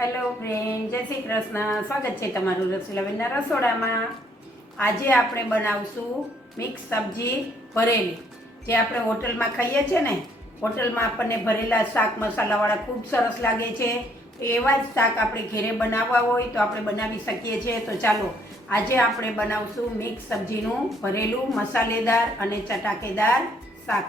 Hello friend, જય શ્રી કૃષ્ણ. સ્વાગત છે તમારું રસીલાબેનના રસોડામાં. આજે આપણે બનાવશું મિક્સ સબ્જી ભરેલી. જે આપણે હોટલમાં ખાઈએ છીએ ને, હોટલમાં આપણને ભરેલા શાક મસાલાવાળા ખૂબ સરસ લાગે છે. એવા જ શાક આપણે ઘરે બનાવવા હોય તો આપણે બનાવી શકીએ છીએ. તો ચાલો, આજે આપણે બનાવશું મિક્સ સબ્જીનું ભરેલું મસાલેદાર અને ચટાકેદાર શાક.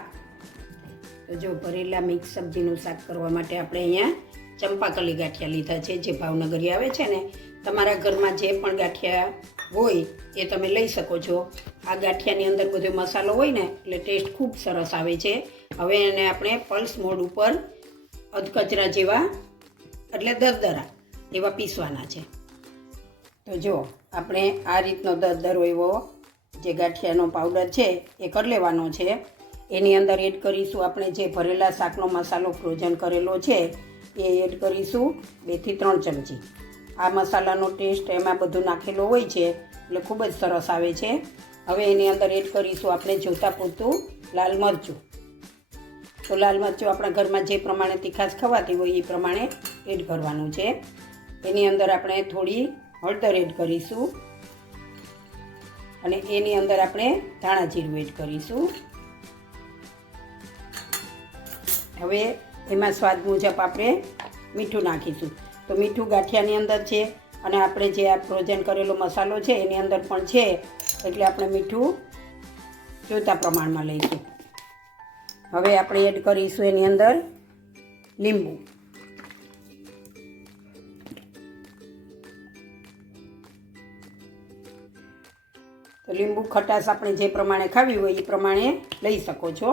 જો ભરેલા મિક્સ સબ્જીનું શાક કરવા માટે આપણે અહીંયા ચંપાકલી ગાંઠિયા લીધા છે, જે ભાવનગરી આવે છે ને, તમારા ઘરમાં જે પણ ગાંઠિયા હોય એ તમે લઈ શકો છો. આ ગાંઠિયાની અંદર બધો મસાલો હોય ને, એટલે ટેસ્ટ ખૂબ સરસ આવે છે. હવે એને આપણે પલ્સ મોડ ઉપર અધકચરા જેવા, એટલે દરદરા એવા પીસવાના છે. તો જો, આપણે આ રીતનો દરદરો એવો જે ગાંઠિયાનો પાવડર છે, એ કરી લેવાનો છે. એની અંદર એડ કરીશું આપણે જે ભરેલા શાકનો મસાલો ફ્રોઝન કરેલો છે એ એડ કરીશું બેથી ત્રણ ચમચી. આ મસાલાનો ટેસ્ટ એમાં બધું નાખેલો હોય છે, એટલે ખૂબ જ સરસ આવે છે. હવે એની અંદર એડ કરીશું આપણે જોતા પૂરતું લાલ મરચું. તો લાલ મરચું આપણા ઘરમાં જે પ્રમાણે તીખાશ ખવાતી હોય એ પ્રમાણે એડ કરવાનું છે. એની અંદર આપણે થોડી હળદર એડ કરીશું. અને એની અંદર આપણે ધાણા જીરું એડ કરીશું. હવે એમાં સ્વાદ મુજબ આપણે મીઠું નાખીશું. તો મીઠું ગાંઠિયાની અંદર છે અને આપણે જે આ ફ્રોઝન કરેલો મસાલો છે એની અંદર પણ છે એટલે આપણે મીઠું જોતા પ્રમાણમાં લઈશું. હવે આપણે એડ કરીશું એની અંદર લીંબુ. તો લીંબુ ખટાશ આપણે જે પ્રમાણે ખાવી હોય એ પ્રમાણે લઈ શકો છો.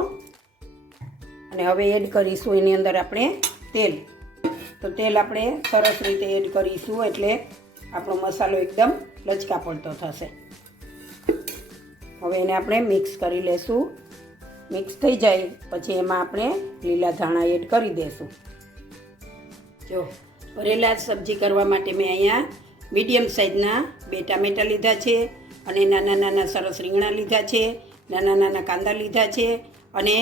અને હવે એડ કરીશું એની અંદર આપણે તેલ. તો તેલ આપણે સરસ રીતે એડ કરીશું એટલે આપણો મસાલો એકદમ લચકા પડતો થશે. હવે એને આપણે મિક્સ કરી લેશું. મિક્સ થઈ જાય પછી એમાં આપણે લીલા ધાણા એડ કરી દઈશું જો, ભરેલા સબ્જી કરવા માટે મેં અહીંયા મીડિયમ સાઇઝના બે ટામેટાં લીધા છે અને નાના નાના સરસ રીંગણા લીધા છે, નાના નાના કાંદા લીધા છે અને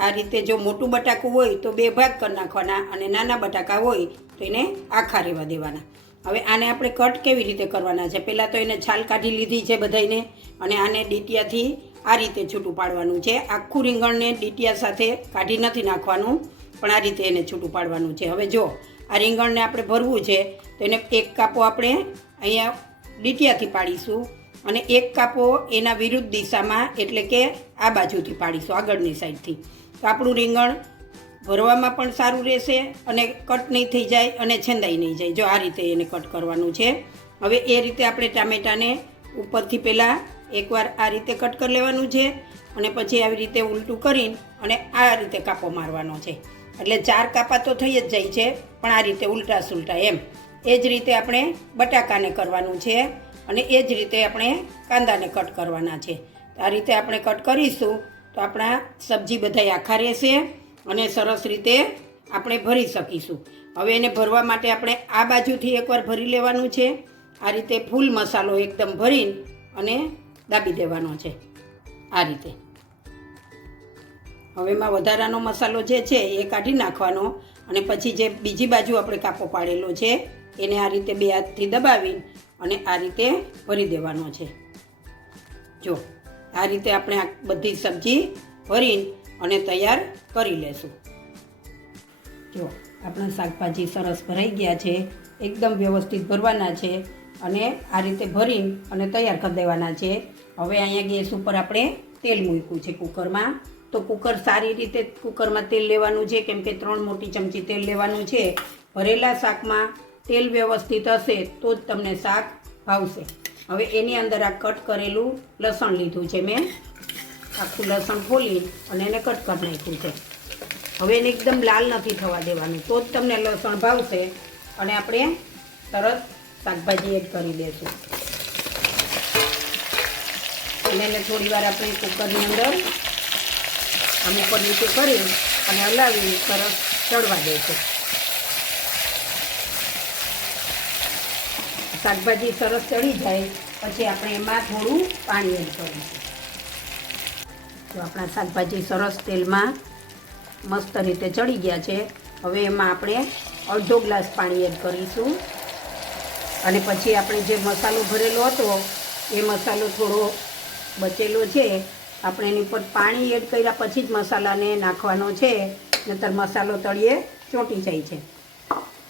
આ રીતે જો મોટું બટાકું હોય તો બે ભાગ કરી નાખવાના અને નાના બટાકા હોય તો એને આખા રહેવા દેવાના. હવે આને આપણે કટ કેવી રીતે કરવાના છે? પહેલાં તો એને છાલ કાઢી લીધી છે બધાને અને આને ડીટિયાથી આ રીતે છૂટું પાડવાનું છે. આખું રીંગણને ડીટિયા સાથે કાઢી નથી નાખવાનું, પણ આ રીતે એને છૂટું પાડવાનું છે. હવે જો, આ રીંગણને આપણે ભરવું છે, તો એને એક કાપો આપણે અહીંયા ડીટિયાથી પાડીશું અને એક કાપો એના વિરુદ્ધ દિશામાં એટલે કે આ બાજુથી પાડીશું, આગળની સાઈડથી. આપણું રીંગણ ભરવામાં પણ સારું રહેશે અને કટ નહીં થઈ જાય અને છેંદાઈ નહીં જાય. જો આ રીતે એને કટ કરવાનું છે. હવે એ રીતે આપણે ટામેટાને ઉપરથી પહેલાં એકવાર આ રીતે કટ કરી લેવાનું છે અને પછી આવી રીતે ઉલટું કરીને અને આ રીતે કાપો મારવાનો છે. એટલે ચાર કાપા તો થઈ જ જાય છે, પણ આ રીતે ઉલટા સુલટા એમ. એ જ રીતે આપણે બટાકાને કરવાનું છે અને એ જ રીતે આપણે કાંદાને કટ કરવાના છે. આ રીતે આપણે કટ કરીશું તો આપણા સબ્જી બધા આખા રહેશે અને સરસ રીતે આપણે ભરી શકીશું. હવે એને ભરવા માટે આપણે આ બાજુથી એકવાર ભરી લેવાનું છે. આ રીતે ફૂલ મસાલો એકદમ ભરીને અને દાબી દેવાનો છે. આ રીતે. હવે એમાં વધારાનો મસાલો જે છે એ કાઢી નાખવાનો અને પછી જે બીજી બાજુ આપણે કાપો પાડેલો છે, એને આ રીતે બે હાથથી દબાવી અને આ રીતે ભરી દેવાનો છે. જો. આ રીતે આપણે આ બધી સબ્જી ભરીને અને તૈયાર કરી લેશું. જો, આપણા શાકભાજી સરસ ભરાઈ ગયા છે, એકદમ વ્યવસ્થિત ભરવાના છે અને આ રીતે ભરીને અને તૈયાર કરી દેવાના છે. હવે અહીંયા ગેસ ઉપર આપણે તેલ મૂક્યું છે કુકરમાં. તો કુકર સારી રીતે કુકરમાં તેલ લેવાનું છે, કેમ કે ત્રણ મોટી ચમચી તેલ લેવાનું છે. ભરેલા શાકમાં તેલ વ્યવસ્થિત હશે તો જ તમને શાક ભાવશે. હવે એની અંદર આ કટ કરેલું લસણ લીધું છે મેં. આખું લસણ ફોલી અને એને કટ કરી નાખ્યું છે. હવે એને એકદમ લાલ નથી થવા દેવાનું. તો જ તમને લસણ ભાવશે અને આપણે તરત શાકભાજી એડ કરી દઈશું અને એને થોડી વાર આપણે કુકરની અંદર આમ ઉપર નીચે કરી અને હલાવી સરસ ચડવા દઈશું શાકભાજી સરસ ચડી જાય, પછી આપણે એમાં થોડું પાણી એડ કરીશું. તો આપણા શાકભાજી સરસ તેલમાં મસ્ત રીતે ચડી ગયા છે, હવે એમાં આપણે અડધો ગ્લાસ પાણી એડ કરીશું. અને પછી આપણે જે મસાલો ભરેલો હતો, એ મસાલો થોડો બચેલો છે, આપણે એની ઉપર પાણી એડ કર્યા પછી જ મસાલાને નાખવાનો છે, નહીતર મસાલો તળીએ ચોંટી જાય છે.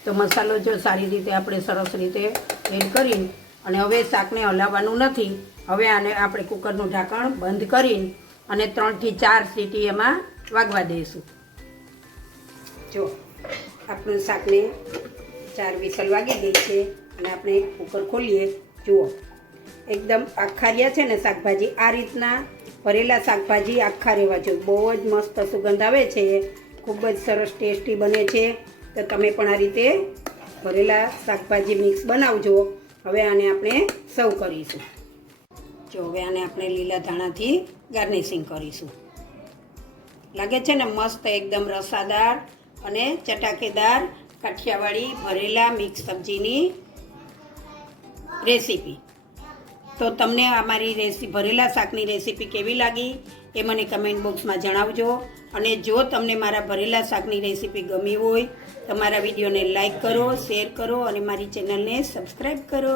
તો મસાલો જો સારી રીતે આપણે સરસ રીતે એડ કરી અને હવે શાકને હલાવવાનું નથી. હવે આને આપણે કુકરનું ઢાંકણ બંધ કરીને અને ત્રણથી ચાર સીટી એમાં વાગવા દઈશું. જો, આપણું શાકને ચાર વિસલ વાગી ગઈ છે અને આપણે કુકર ખોલીએ. જુઓ, એકદમ આખા રહ્યા છે ને શાકભાજી. આ રીતના ભરેલા શાકભાજી આખા રહેવા જોઈએ. બહુ જ મસ્ત સુગંધ આવે છે. ખૂબ જ સરસ ટેસ્ટી બને છે. તો તમે પણ આ રીતે ભરેલા શાકભાજી મિક્સ બનાવજો. હવે આને આપણે સર્વ કરીશું. જો હવે આને આપણે લીલા ધાણાથી ગાર્નિશિંગ કરીશું. લાગે છે ને મસ્ત એકદમ રસાદાર અને ચટાકેદાર કાઠિયાવાડી ભરેલા મિક્સ સબ્જીની રેસીપી તો તમને અમારી રેસી ભરેલા શાકની રેસીપી કેવી લાગી એ મને કમેન્ટ બોક્સમાં જણાવજો. અને જો તમને મારા ભરેલા શાકની રેસીપી ગમી હોય તો મારા વિડીયોને લાઈક કરો, શેર કરો અને મારી ચેનલને સબસ્ક્રાઈબ કરો.